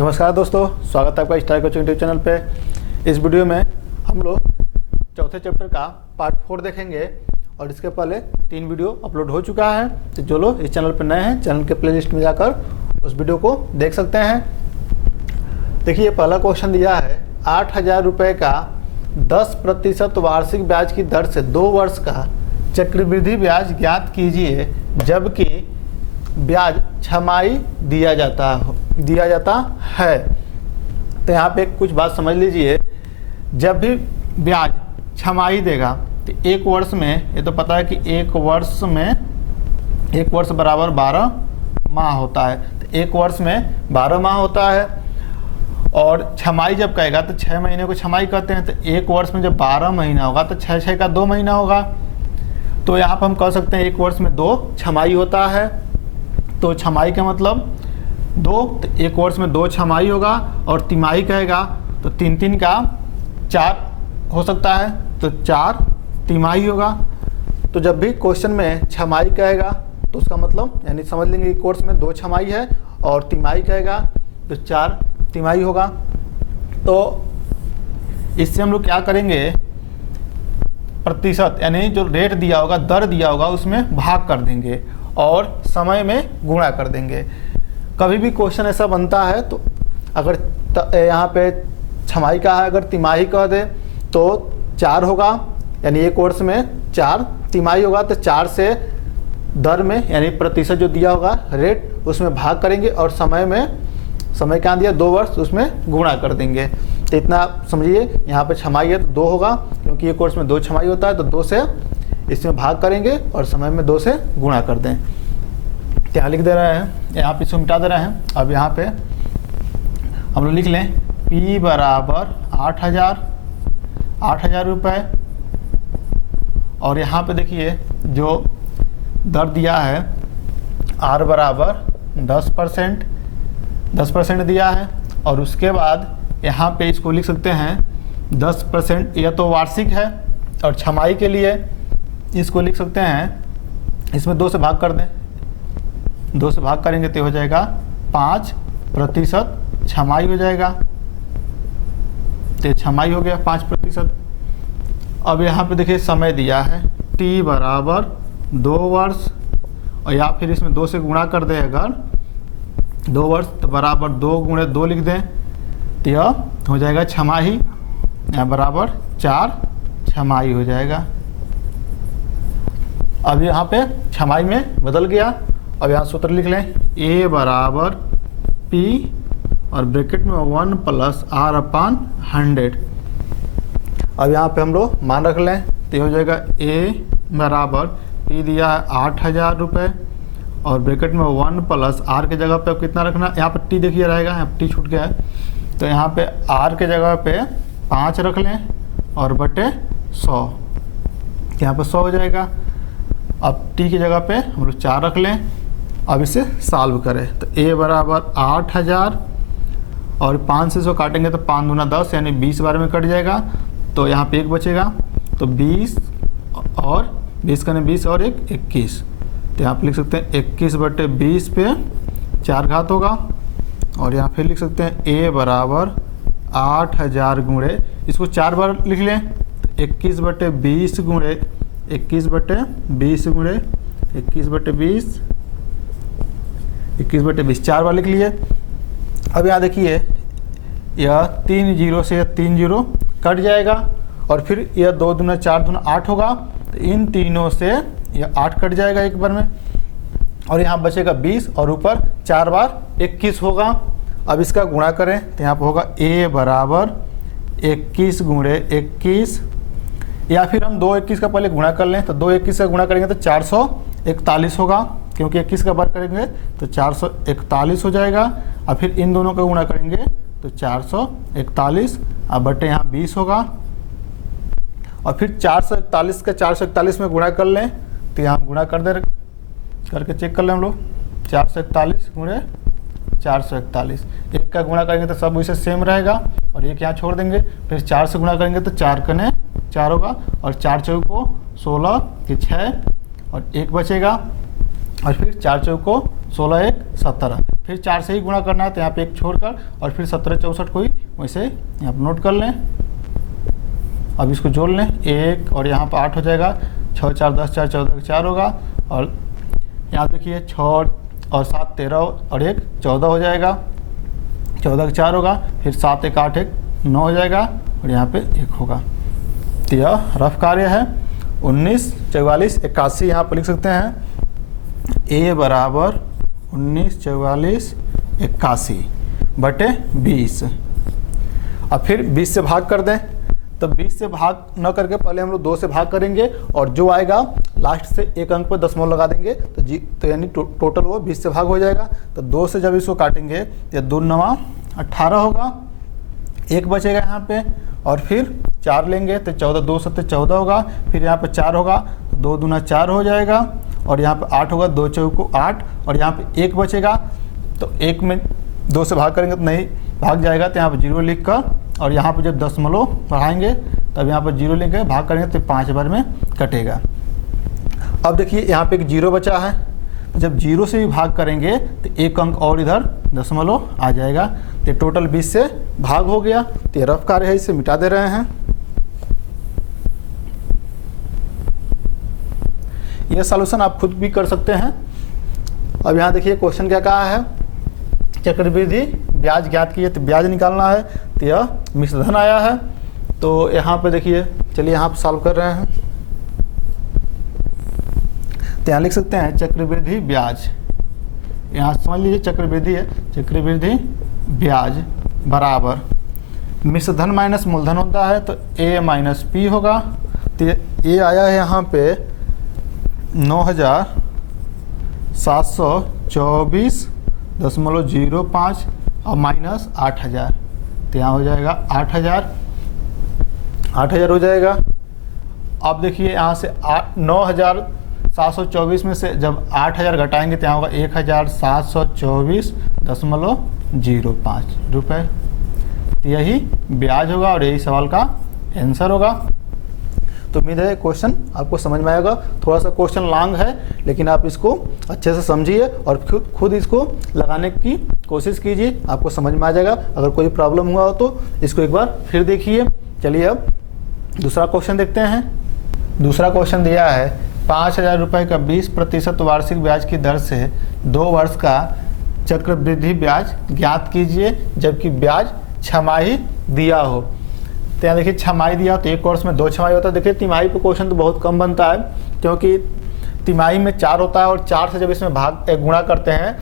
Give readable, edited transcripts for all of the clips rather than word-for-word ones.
नमस्कार दोस्तों, स्वागत है आपका स्टार कोचिंग यूट्यूब चैनल पे। इस वीडियो में हम लोग चौथे चैप्टर का पार्ट 4 देखेंगे और इसके पहले 3 वीडियो अपलोड हो चुका है। तो जो लोग इस चैनल पर नए हैं, चैनल के प्लेलिस्ट में जाकर उस वीडियो को देख सकते हैं। देखिए, पहला क्वेश्चन दिया है 8,000 रुपये का 10% वार्षिक ब्याज की दर से 2 वर्ष का चक्रवृद्धि ब्याज ज्ञात कीजिए, जबकि ब्याज छमाही दिया जाता है। तो यहाँ पे कुछ बात समझ लीजिए। जब भी ब्याज छमाही देगा तो एक वर्ष में, ये तो पता है कि एक वर्ष बराबर 12 माह होता है। तो एक वर्ष में 12 माह होता है और छमाही जब कहेगा तो 6 महीने को छमाही कहते हैं। तो एक वर्ष में जब 12 महीना होगा तो 6 का 2 महीना होगा। तो यहाँ पर हम कह सकते हैं एक वर्ष में 2 छमाही होता है। तो छमाही का मतलब 2, तो एक वर्ष में 2 छमाही होगा। और तिमाही कहेगा तो 3 का 4 हो सकता है, तो 4 तिमाही होगा। तो जब भी क्वेश्चन में छमाही कहेगा तो उसका मतलब यानी समझ लेंगे एक वर्ष में 2 छमाही है, और तिमाही कहेगा तो 4 तिमाही होगा। तो इससे हम लोग क्या करेंगे, प्रतिशत यानी जो रेट दिया होगा, दर दिया होगा, उसमें भाग कर देंगे और समय में गुणा कर देंगे। कभी भी क्वेश्चन ऐसा बनता है तो अगर यहाँ पे छमाही का है, अगर तिमाही कह दे तो 4 होगा, यानी एक वर्ष में 4 तिमाही होगा। तो 4 से दर में यानी प्रतिशत जो दिया होगा रेट, उसमें भाग करेंगे और समय क्या दिया 2 वर्ष, उसमें गुणा कर देंगे। तो इतना समझिए। यहाँ पे छमाही है तो 2 होगा, क्योंकि एक वर्ष में 2 छमाही होता है। तो 2 से इसमें भाग करेंगे और समय में 2 से गुणा कर दें। यहाँ लिख दे रहे हैं, यहाँ पे इसको मिटा दे रहे हैं। अब यहाँ पे हम लोग लिख लें P बराबर 8,000 रुपये। और यहाँ पे देखिए जो दर दिया है R बराबर 10% दिया है। और उसके बाद यहाँ पे इसको लिख सकते हैं 10%, यह तो वार्षिक है। और छमाही के लिए इसको लिख सकते हैं, इसमें 2 से भाग कर दें, 2 से भाग करेंगे तो हो जाएगा 5% छमाही हो जाएगा। तो छमाही हो गया 5%। अब यहाँ पे देखिए समय दिया है T बराबर 2 वर्ष, और या फिर इसमें 2 से गुणा कर दें। अगर 2 वर्ष तो बराबर 2 गुणे 2 लिख दें तो यह हो जाएगा छमाही, या बराबर 4 छमाही हो जाएगा। अब यहाँ पे छमाही में बदल गया। अब यहाँ सूत्र लिख लें A बराबर P और ब्रैकेट में 1 + R/100। अब यहाँ पे हम लोग मान रख लें तो हो जाएगा A बराबर P दिया है 8,000 रुपये, और ब्रैकेट में 1 + R के जगह पे अब कितना रखना, यहाँ पर T देखिए रहेगा, यहाँ T छूट गया है। तो यहाँ पे R के जगह पे 5 रख लें और बटे 100, यहाँ पर 100 हो जाएगा। अब T की जगह पे हम लोग 4 रख लें। अब इसे सॉल्व करें तो A बराबर 8,000 और 5 से 100 काटेंगे तो 5 दूना 10, यानी 20 बार में कट जाएगा। तो यहाँ पे 1 बचेगा, तो 20 और 20 का 20 और 1 21। तो यहाँ पे लिख सकते हैं 21/20 पे 4 घात होगा। और यहाँ फिर लिख सकते हैं A बराबर 8,000 गुणे, इसको 4 बार लिख लें तो 21/20 गुणे 21/20 4 बार लिख लिए। अब यहाँ देखिए यह 3 0 से 3 0 कट जाएगा, और फिर यह 2 दूना 4 दूना 8 होगा। तो इन तीनों से यह 8 कट जाएगा एक बार में, और यहाँ बचेगा 20 और ऊपर 4 बार 21 होगा। अब इसका गुणा करें तो यहाँ पर होगा A बराबर 21 गुणे 21, या फिर हम 2 21 का पहले गुणा कर लें। तो 2 21 का गुणा करेंगे तो 441 होगा, क्योंकि 21 का बार करेंगे तो 441 हो जाएगा। और फिर इन दोनों का गुणा करेंगे तो 441, अब बटे यहाँ 20 होगा। और फिर 441 का 441 में गुणा कर लें तो यहाँ गुणा करके चेक कर लें हम लोग। 441 गुणे 441, 1 का गुणा करेंगे तो सब वैसे सेम रहेगा, और 1 यहाँ छोड़ देंगे। फिर 4 से गुणा करेंगे तो 4 कने 4 होगा, और 4 चौको 16 के 6 और 1 बचेगा। और फिर 4 चौको 16 1 17, फिर 4 से ही गुणा करना है, तो यहाँ पे 1 छोड़कर और फिर 17 64 को ही वैसे यहाँ पर नोट कर लें। अब इसको जोड़ लें, 1 और यहाँ पर 8 हो जाएगा, 6 4 10 4 14 का 4 होगा, और यहाँ देखिए 6 और 7 13 और 1 14 हो जाएगा, 14 का 4 होगा, फिर 7 1 8 1 9 हो जाएगा और यहाँ पे 1 होगा। तो यह रफ कार्य है। 19 44 81 यहाँ पर लिख सकते हैं, a बराबर 19 44 81 बटे 20। अब फिर 20 से भाग कर दें, तो 20 से भाग न करके पहले हम लोग 2 से भाग करेंगे और जो आएगा लास्ट से एक अंक पर दशमलव लगा देंगे, तो यानी टोटल वो 20 से भाग हो जाएगा। तो 2 से जब इसको काटेंगे तो 2 9 18 होगा, 1 बचेगा यहाँ पे, और फिर 4 लेंगे तो 14 2 7 14 होगा, फिर यहाँ पे 4 होगा तो 2 दूना 4 हो जाएगा, और यहाँ पे 8 होगा, 2 चौको 8, और यहाँ पे 1 बचेगा, तो 1 में 2 से भाग करेंगे तो नहीं भाग जाएगा, तो यहाँ पे 0 लिख कर और यहाँ पे जब दशमलव बढ़ाएंगे तब यहाँ पर 0 लेकर भाग करेंगे तो 5 बार में कटेगा। अब देखिए यहाँ पे एक 0 बचा है, जब 0 से भी भाग करेंगे तो 1 अंक और इधर दशमलव आ जाएगा, तो टोटल 20 से भाग हो गया। तो रफ कार्य है, इसे मिटा दे रहे हैं। यह सॉल्यूशन आप खुद भी कर सकते हैं। अब यहाँ देखिए क्वेश्चन क्या कहा है, चक्रवृद्धि ब्याज ज्ञात कीजिए, तो ब्याज निकालना है, तो यह मिश्रधन आया है। तो यहाँ पे देखिए, चलिए यहाँ पे सॉल्व कर रहे हैं, तो यहाँ लिख सकते हैं चक्रवृद्धि ब्याज, यहाँ समझ लीजिए चक्रवृद्धि है, चक्रवृद्धि ब्याज बराबर मिश्रधन माइनस मूलधन होता है, तो a माइनस पी होगा। तो ये आया है यहाँ पे 9724.05 और माइनस 8000, तो यहाँ हो जाएगा 8000 हो जाएगा। अब देखिए यहाँ से 9724 में से जब 8000 घटाएंगे तो यहाँ होगा 1724.05 रुपये। तो यही ब्याज होगा और यही सवाल का आंसर होगा। तो उम्मीद है क्वेश्चन आपको समझ में आएगा। थोड़ा सा क्वेश्चन लॉन्ग है, लेकिन आप इसको अच्छे से समझिए और खुद इसको लगाने की कोशिश कीजिए, आपको समझ में आ जाएगा। अगर कोई प्रॉब्लम हुआ हो तो इसको एक बार फिर देखिए। चलिए अब दूसरा क्वेश्चन देखते हैं। दूसरा क्वेश्चन दिया है 5000 रुपये का 20% वार्षिक ब्याज की दर से 2 वर्ष का चक्रवृद्धि ब्याज ज्ञात कीजिए, जबकि ब्याज छमाही दिया हो। तो यहाँ देखिए छमाही दिया तो एक कोर्स में 2 छमाही होता है। देखिए तिमाही पे क्वेश्चन तो बहुत कम बनता है, क्योंकि तिमाही में 4 होता है और 4 से जब इसमें गुणा करते हैं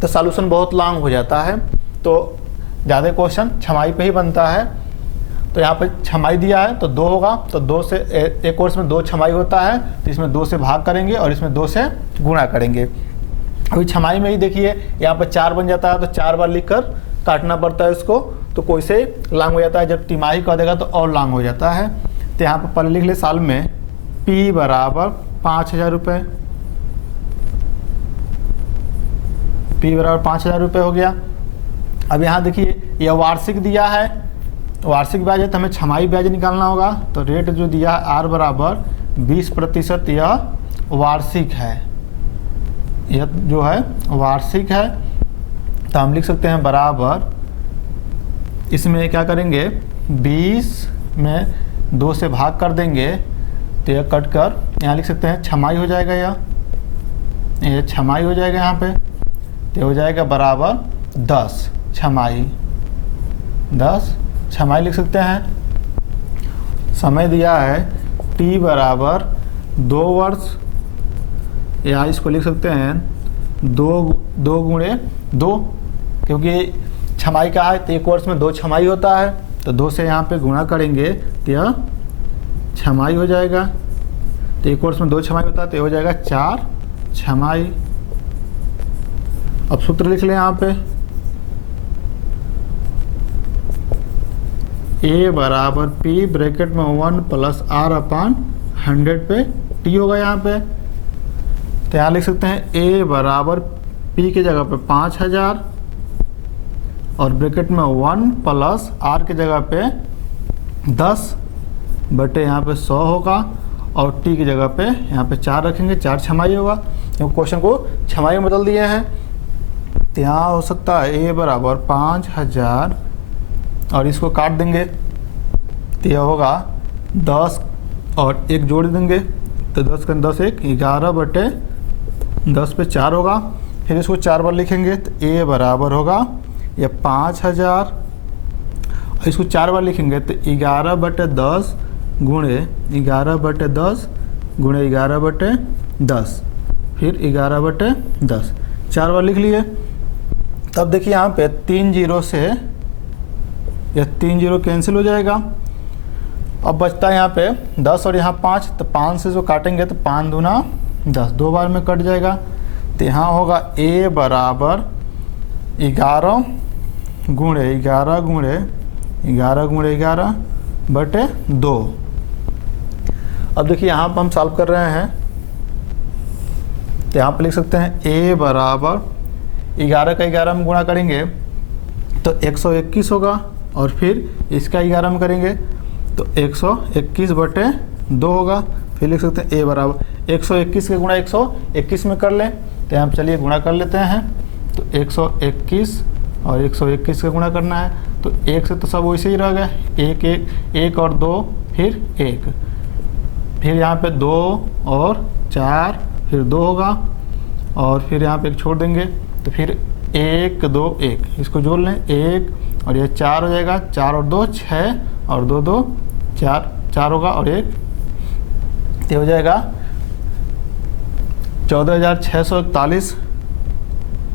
तो सॉल्यूशन बहुत लॉन्ग हो जाता है, तो ज़्यादा क्वेश्चन छमाही पे ही बनता है। तो यहाँ पे छमाही दिया है तो 2 होगा, तो 2 से एक कोर्स में 2 छमाही होता है, तो इसमें 2 से भाग करेंगे और इसमें 2 से गुणा करेंगे। अभी छमाही में ही देखिए यहाँ पर 4 बन जाता है, तो 4 बार लिख कर काटना पड़ता है उसको, तो कोई से लॉन्ग हो जाता है। जब तिमाही कह देगा तो और लॉन्ग हो जाता है। तो यहाँ पर पहले लिख ले साल में P बराबर 5000 रुपये, P बराबर 5000 रुपये हो गया। अब यहाँ देखिए यह वार्षिक दिया है, वार्षिक ब्याज है तो हमें छमाही ब्याज निकालना होगा। तो रेट जो दिया है R बराबर 20%, यह वार्षिक है, यह जो है वार्षिक है। तो हम लिख सकते हैं बराबर, इसमें क्या करेंगे 20 में 2 से भाग कर देंगे तो यह कट कर यहाँ लिख सकते हैं छमाही हो जाएगा, यह छमाही हो जाएगा यहाँ पे। तो हो जाएगा बराबर 10 छमाही, 10 छमाही लिख सकते हैं। समय दिया है T बराबर 2 वर्ष, या इसको लिख सकते हैं 2 गुणे 2, क्योंकि छमाही का है तो एक वर्ष में 2 छमाही होता है, तो 2 से यहाँ पे गुणा करेंगे तो यह छमाही हो जाएगा। तो एक वर्ष में 2 छमाही होता है तो ये हो जाएगा 4 छमाही। अब सूत्र लिख लें यहाँ पे, A बराबर P ब्रैकेट में 1 + R/100 पे T होगा यहाँ पे। तो यहाँ लिख सकते हैं A बराबर P की जगह पे 5000 और ब्रैकेट में 1 + R की जगह पे 10 बटे यहाँ पे 100 होगा, और T की जगह पे यहाँ पे 4 रखेंगे, 4 छमाही होगा, क्योंकि क्वेश्चन को छमाही में बदल दिए हैं। तो यहाँ हो सकता है ए बराबर 5000 और इसको काट देंगे तो यह होगा 10 और 1 जोड़ देंगे तो 10 का 10 1 11/10 पे 4 होगा। फिर इसको 4 बार लिखेंगे तो ए बराबर होगा ये 5000 और इसको 4 बार लिखेंगे तो 11/10 गुणे 11/10 गुणे 11/10 फिर 11/10 4 बार लिख लिए। तब देखिए यहाँ पे 3 जीरो से यह 3 जीरो कैंसिल हो जाएगा। अब बचता है यहाँ पे 10 और यहाँ 5 तो 5 से जो काटेंगे तो 5 दूना 10 2 बार में कट जाएगा। तो यहाँ होगा ए बराबर 11 गुणे 11 गुणे 11 गुणे 11/2। अब देखिए यहाँ पर हम सॉल्व कर रहे हैं तो यहाँ पर लिख सकते हैं ए बराबर 11 का 11 में गुणा करेंगे तो 121 होगा और फिर इसका 11 में करेंगे तो 121/2 होगा। फिर लिख सकते हैं ए बराबर 121 के गुणा 121 में कर लें तो यहाँ पर चलिए गुणा कर लेते हैं तो 121 और 121 का गुणा करना है तो 1 से तो सब वैसे ही रह गए 1 और 2 फिर 1 फिर यहाँ पे 2 और 4 फिर 2 होगा और फिर यहाँ पे 1 छोड़ देंगे तो फिर 1 2 1 इसको जोड़ लें 1 और ये 4 हो जाएगा 4 और 2 6 और 2 2 4 होगा और 1 ये हो जाएगा 14,641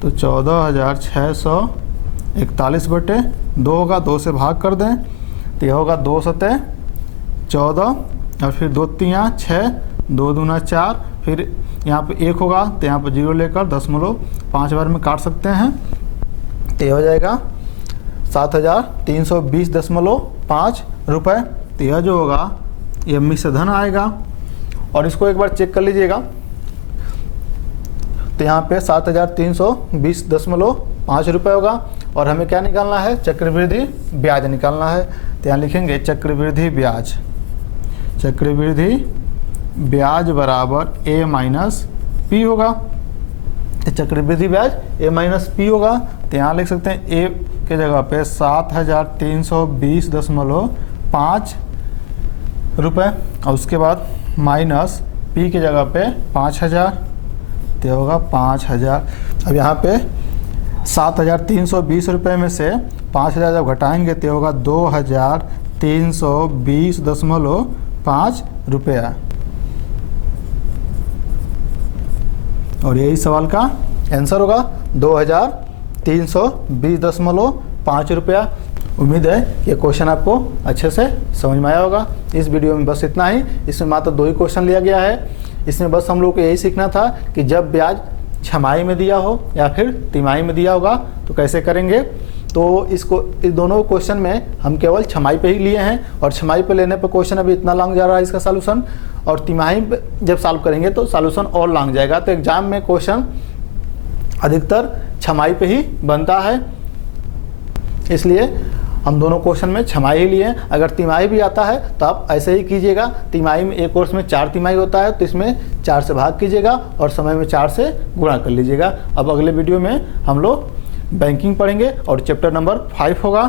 तो 14,641/2 होगा 2 से भाग कर दें तो यह होगा 2 सतह 14 और फिर 2 3 6 2 दूना 4 फिर यहाँ पे 1 होगा तो यहाँ पे 0 लेकर 0.5 बार में काट सकते हैं तो यह हो जाएगा 7,320.5 रुपये। तो यह जो होगा यह मिश्र धन आएगा और इसको एक बार चेक कर लीजिएगा तो यहाँ पे 7,320.5 रुपये होगा और हमें क्या निकालना है चक्रवृद्धि ब्याज निकालना है। तो यहाँ लिखेंगे चक्रवृद्धि ब्याज बराबर a माइनस पी होगा। तो चक्रवृद्धि ब्याज a माइनस पी होगा तो यहाँ लिख सकते हैं a के जगह पे 7,320.5 रुपये और उसके बाद माइनस p की जगह पे 5,000 तो होगा 5,000। अब यहाँ पे 7,320 रुपये में से 5,000 जब घटाएंगे तो होगा 2,320.5 रुपया और यही सवाल का आंसर होगा 2,320.5 रुपया। उम्मीद है ये क्वेश्चन आपको अच्छे से समझ में आया होगा। इस वीडियो में बस इतना ही। इसमें मात्र 2 ही क्वेश्चन लिया गया है। इसमें बस हम लोग को यही सीखना था कि जब ब्याज छमाही में दिया हो या फिर तिमाही में दिया होगा तो कैसे करेंगे। तो इस दोनों क्वेश्चन में हम केवल छमाही पे ही लिए हैं और छमाही पे लेने पर क्वेश्चन अभी इतना लॉन्ग जा रहा है इसका सॉल्यूशन और तिमाही जब सॉल्व करेंगे तो सॉल्यूशन और लॉन्ग जाएगा। तो एग्जाम में क्वेश्चन अधिकतर छमाही पे ही बनता है, इसलिए हम दोनों क्वेश्चन में छमाही ही लिए। अगर तिमाही भी आता है तो आप ऐसे ही कीजिएगा। तिमाही में एक कोर्स में 4 तिमाही होता है तो इसमें 4 से भाग कीजिएगा और समय में 4 से गुणा कर लीजिएगा। अब अगले वीडियो में हम लोग बैंकिंग पढ़ेंगे और चैप्टर नंबर 5 होगा।